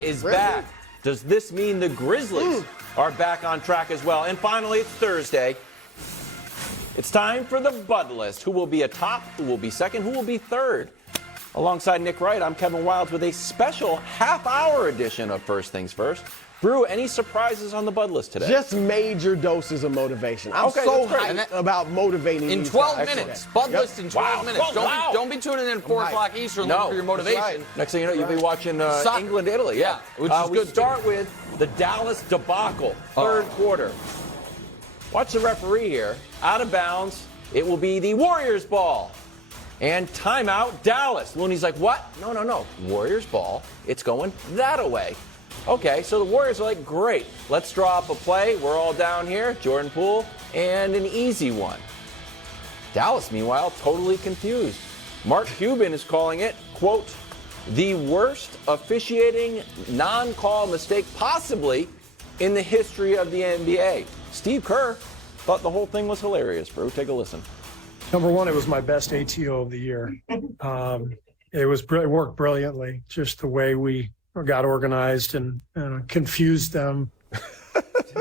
is back. Does this mean the Grizzlies are back on track as well? And finally, it's Thursday. It's time for the Bud List. Who will be atop? Who will be second? Who will be third? Alongside Nick Wright, I'm Kevin Wildes with a special half-hour edition of First Things First. Brew, any surprises on the Bud List today? Just major doses of motivation. I'm so hyped about motivating in 12 minutes. Bud List in 12 minutes. Don't be tuning in at 4 o'clock Eastern looking for your motivation. Right. Next thing you know, you'll be watching England, Italy. Yeah, which is good. We start with the Dallas debacle, third quarter. Watch the referee here. Out of bounds. It will be the Warriors ball. And timeout, Dallas. Looney's like, what? No. Warriors ball. It's going that way. Okay, so the Warriors are like, great. Let's draw up a play. We're all down here. Jordan Poole, and an easy one. Dallas, meanwhile, totally confused. Mark Cuban is calling it, quote, the worst officiating non-call mistake possibly in the history of the NBA. Steve Kerr thought the whole thing was hilarious, bro. Take a listen. Number one, it was my best ATO of the year. It worked brilliantly, just the way we got organized and confused them.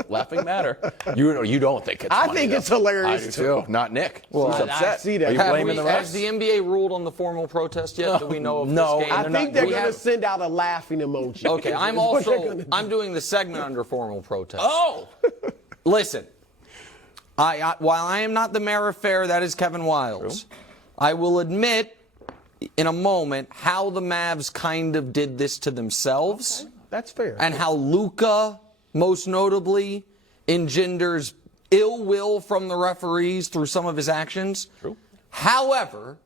Laughing matter. You don't think it's funny, I think it's hilarious, I do too. Not Nick. Well, he's upset. I see that. Are you blaming the refs? Has the NBA ruled on the formal protest yet? Do we know of this game? I think they're going to send out a laughing emoji. Okay, I'm doing the segment under formal protest. Oh! Listen, while I am not the mayor of Fair, that is Kevin Wildes, I will admit in a moment how the Mavs kind of did this to themselves. Okay, that's fair. And how Luka, most notably, engenders ill will from the referees through some of his actions. True. However,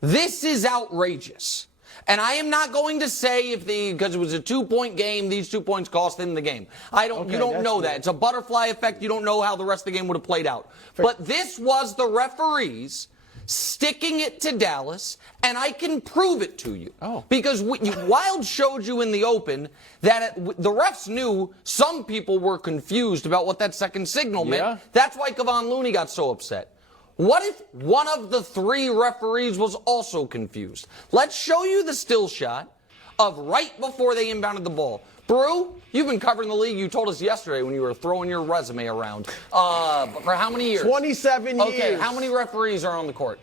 this is outrageous. And I am not going to say because it was a 2-point game, these 2 points cost them the game. You don't know that. It's a butterfly effect. You don't know how the rest of the game would have played out. Fair. But this was the referees sticking it to Dallas, and I can prove it to you. Because Wild showed you in the open that the refs knew some people were confused about what that second signal meant. That's why Kevon Looney got so upset. What if one of the 3 referees was also confused? Let's show you the still shot of right before they inbounded the ball. Brew, you've been covering the league. You told us yesterday when you were throwing your resume around. For how many years? 27 years. Okay, how many referees are on the court?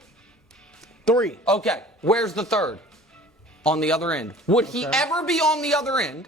3. Okay, where's the third? On the other end. Would he ever be on the other end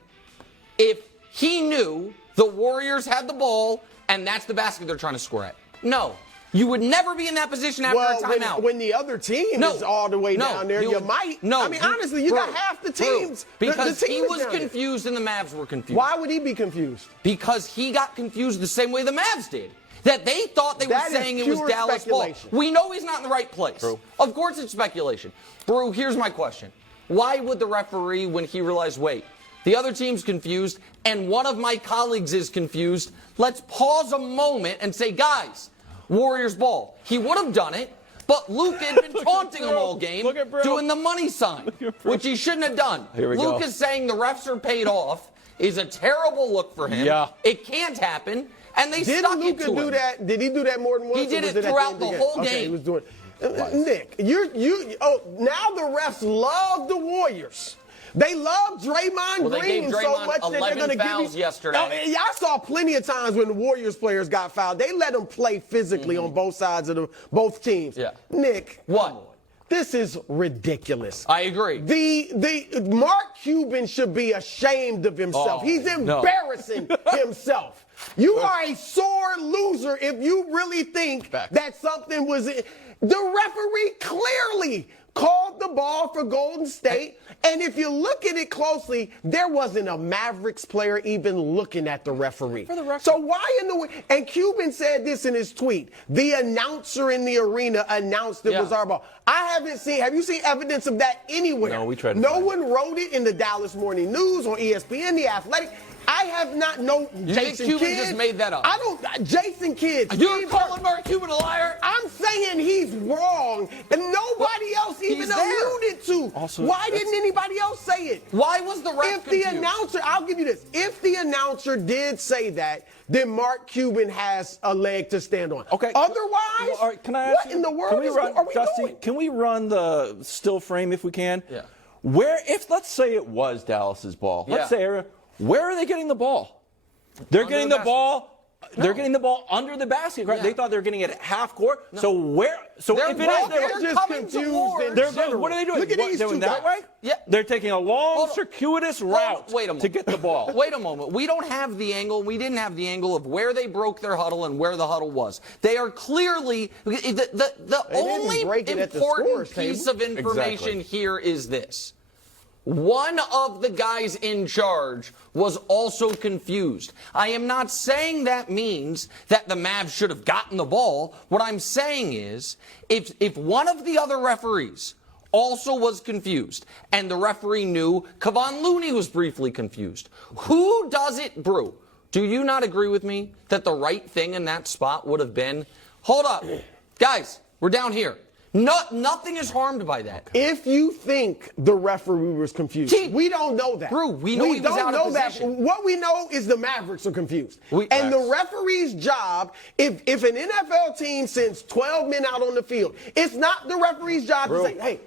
if he knew the Warriors had the ball and that's the basket they're trying to score at? No. You would never be in that position after a timeout. When the other team is all the way down there, you might. No, I mean, honestly, you got half the teams. Because the team he was confused and the Mavs were confused. Why would he be confused? Because he got confused the same way the Mavs did. That they thought they were saying it was Dallas ball. We know he's not in the right place. True. Of course it's speculation. Brew, here's my question. Why would the referee, when he realized, wait, the other team's confused and one of my colleagues is confused, let's pause a moment and say, guys, Warriors ball. He would have done it, but Luke had been taunting him all game, doing the money sign, which he shouldn't have done. Luke is saying the refs are paid off is a terrible look for him. Yeah. It can't happen, and they stuck it to him. Do that? Did he do that more than once? He did it throughout the whole game. Okay, he was doing. Nick, now the refs love the Warriors. They love Draymond Green so much that they're going to give you yesterday. I saw plenty of times when the Warriors players got fouled. They let them play physically on both sides of both teams. Yeah. Nick, what? This is ridiculous. I agree. The Mark Cuban should be ashamed of himself. He's embarrassing himself. You are a sore loser if you really think that something was. The referee clearly called the ball for Golden State, and if you look at it closely, there wasn't a Mavericks player even looking at the referee. So why in the way? And Cuban said this in his tweet. The announcer in the arena announced it was our ball. I haven't seen. Have you seen evidence of that anywhere? No, we tried. No one wrote it in the Dallas Morning News, on ESPN, The Athletic. I have not known Jason Cuban Kidd just made that up. I don't. Jason Kidd. You're calling Mark Cuban a liar? I'm saying he's wrong, and nobody else even alluded to. Also, why didn't anybody else say it? Why was the ref confused? If the announcer, I'll give you this. If the announcer did say that, then Mark Cuban has a leg to stand on. Okay. Otherwise, can I ask what in the world are we doing? Can we run the still frame if we can? Yeah. Let's say it was Dallas's ball. Let's say Where are they getting the ball? They're getting the ball. They're getting the ball under the basket. Right? Yeah. They thought they were getting it at half court. No. So where? So they're, if it is, they're just confused. What are they doing? Look at these doing two that guys. way? Yeah. They're taking a long, circuitous route to get the ball. Wait a moment. We don't have the angle. We didn't have the angle of where they broke their huddle and where the huddle was. They are clearly the only important piece of information here is this. One of the guys in charge was also confused. I am not saying that means that the Mavs should have gotten the ball. What I'm saying is if one of the other referees also was confused and the referee knew Kevon Looney was briefly confused, who does it, Brew? Do you not agree with me that the right thing in that spot would have been, hold up, guys, we're down here. Nothing is harmed by that. If you think the referee was confused, we don't know that. Brew, we know he was out of position. What we know is the Mavericks are confused. And the referee's job, if an NFL team sends 12 men out on the field, it's not the referee's job to say, hey,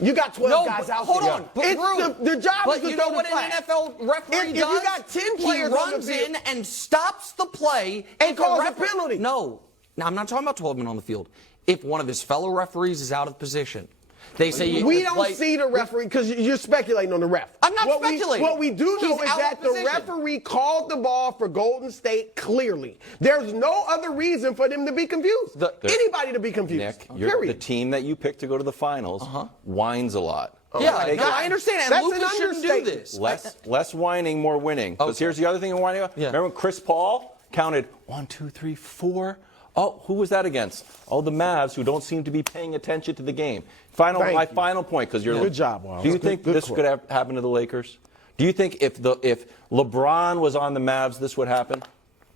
you got 12 guys out there. Hold on. But the job is to you know throw what the flag. an NFL referee does? If you got 10 players he on the runs field in and stops the play and calls a penalty. No. Now, I'm not talking about 12 men on the field. If one of his fellow referees is out of position, they say we don't see the referee because you're speculating on the ref. I'm not speculating. What we do know is that the referee called the ball for Golden State clearly. There's no other reason for them to be confused. Anybody to be confused. Nick, the team that you picked to go to the finals whines a lot. I understand. And Lucas shouldn't do this. Less whining, more winning. Because here's the other thing you're whining about. Remember when Chris Paul counted 1, 2, 3, 4? Oh, who was that against? Oh, the Mavs, who don't seem to be paying attention to the game. My final point, because you're good job, Wild. Do you think this could have happened to the Lakers? Do you think if LeBron was on the Mavs, this would happen?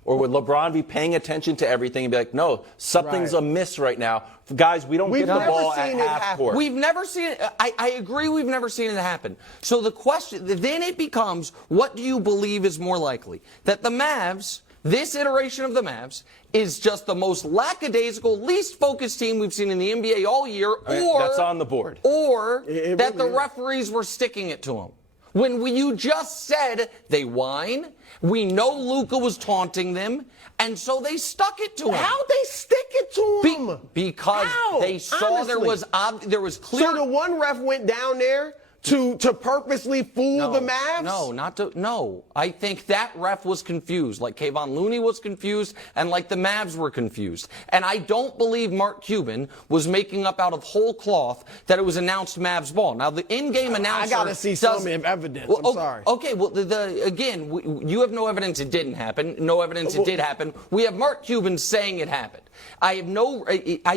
Or would LeBron be paying attention to everything and be like, no, something's amiss right now. Guys, we don't get the ball at half court. We've never seen it. I agree we've never seen it happen. So the question, then it becomes, what do you believe is more likely? That the Mavs, this iteration of the Mavs, is just the most lackadaisical, least focused team we've seen in the NBA all year, or that's on the board. Or that the referees were sticking it to them. When you just said they whine, we know Luka was taunting them, and so they stuck it to him. How'd they stick it to him? Because they saw there was clear. So the one ref went down there to purposely fool the Mavs? No. I think that ref was confused, like Kevon Looney was confused, and like the Mavs were confused. And I don't believe Mark Cuban was making up out of whole cloth that it was announced Mavs ball. Now, the in-game announcer... I got to see some evidence. I'm sorry. Okay, well, again, you have no evidence it didn't happen. No evidence it did happen. We have Mark Cuban saying it happened. I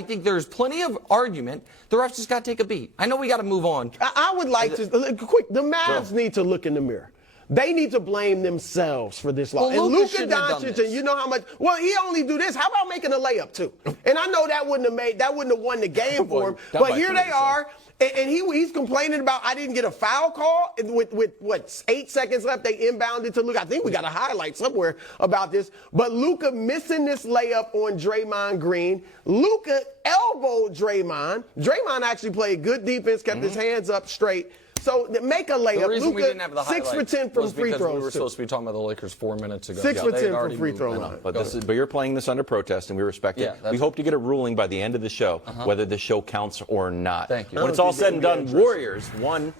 think there's plenty of argument. The refs just got to take a beat. I know we got to move on. I would like to, the Mavs need to look in the mirror. They need to blame themselves for this loss. Well, and Luka Doncic, and you know how much, he only do this. How about making a layup too? And I know that wouldn't have won the game for him. But here they are. And he's complaining about, I didn't get a foul call with 8 seconds left. They inbounded to Luka. I think we got a highlight somewhere about this. But Luka missing this layup on Draymond Green. Luka elbowed Draymond. Draymond actually played good defense, kept his hands up straight. So make a layup. The reason we didn't have the 6 for 10 from free throws. We were supposed to be talking about the Lakers 4 minutes ago. 6 for 10 from free throw line. But you're playing this under protest, and we respect it. We hope to get a ruling by the end of the show, whether the show counts or not. Thank you. When it's all said and done, Warriors won.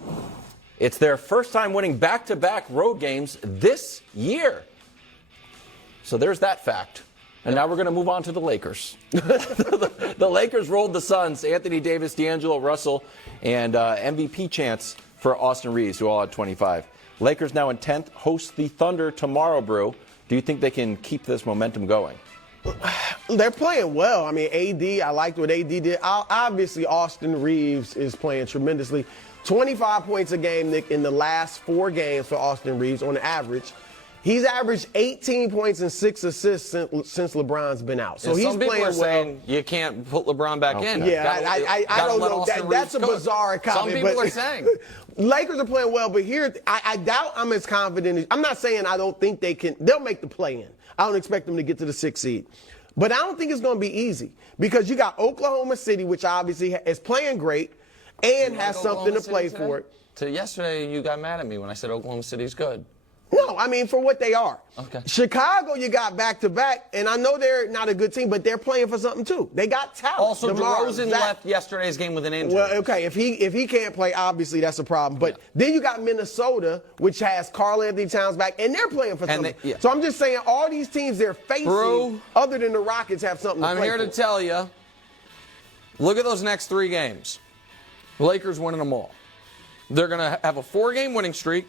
It's their first time winning back-to-back road games this year. So there's that fact. And now we're going to move on to the Lakers. The Lakers rolled the Suns. Anthony Davis, D'Angelo Russell, and MVP chance for Austin Reeves, who all had 25. Lakers now in 10th, host the Thunder tomorrow, Brew. Do you think they can keep this momentum going? They're playing well. I mean, AD, I liked what AD did. Obviously, Austin Reeves is playing tremendously. 25 points a game, Nick, in the last 4 games for Austin Reeves on average. He's averaged 18 points and 6 assists since LeBron's been out. So he's playing well. Saying you can't put LeBron back in. Yeah, I don't know. That's a bizarre comment. Some people are saying. Lakers are playing well, but here, I doubt I'm as confident. I'm not saying I don't think they can. They'll make the play-in. I don't expect them to get to the 6th seed. But I don't think it's going to be easy because you got Oklahoma City, which obviously is playing great and has something to play for it. So yesterday, you got mad at me when I said Oklahoma City's good. No, I mean for what they are. Okay. Chicago, you got back-to-back, and I know they're not a good team, but they're playing for something too. They got talent. Also, DeMar, DeRozan Zach. left yesterday's game with an injury. Well, okay, if he can't play, obviously that's a problem. But then you got Minnesota, which has Karl Anthony Towns back, and they're playing for something. So I'm just saying, all these teams they're facing, other than the Rockets, have something to I'm play here for. to tell you, look at those next 3 games. The Lakers winning them all. They're going to have a 4-game winning streak.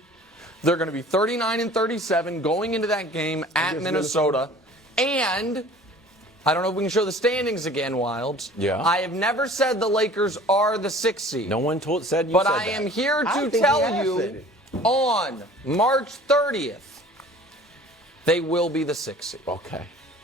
They're going to be 39-37 going into that game at Minnesota. And I don't know if we can show the standings again, Wilds. Yeah. I have never said the Lakers are the 6th seed. No one said you but said I that. am here I to think tell he has said you it. on March 30th, they will be the 6th seed. Okay.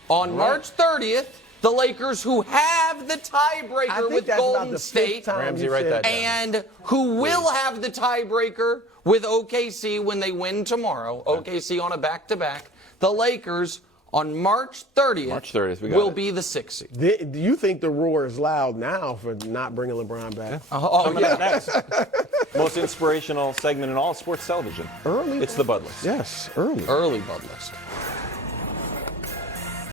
On March 30th, the Lakers, who have the I tiebreaker think with that's about Golden the State, 5th time Ramsey, you write said that down. and who will have the tiebreaker with OKC when they win tomorrow, OKC on a back-to-back, the Lakers on March 30th, we got will it. be the 6th seed. Do you think the roar is loud now for not bringing LeBron back? Coming up next, most inspirational segment in all sports television. Early. It's the Bud List. Yes, early. Early Bud List.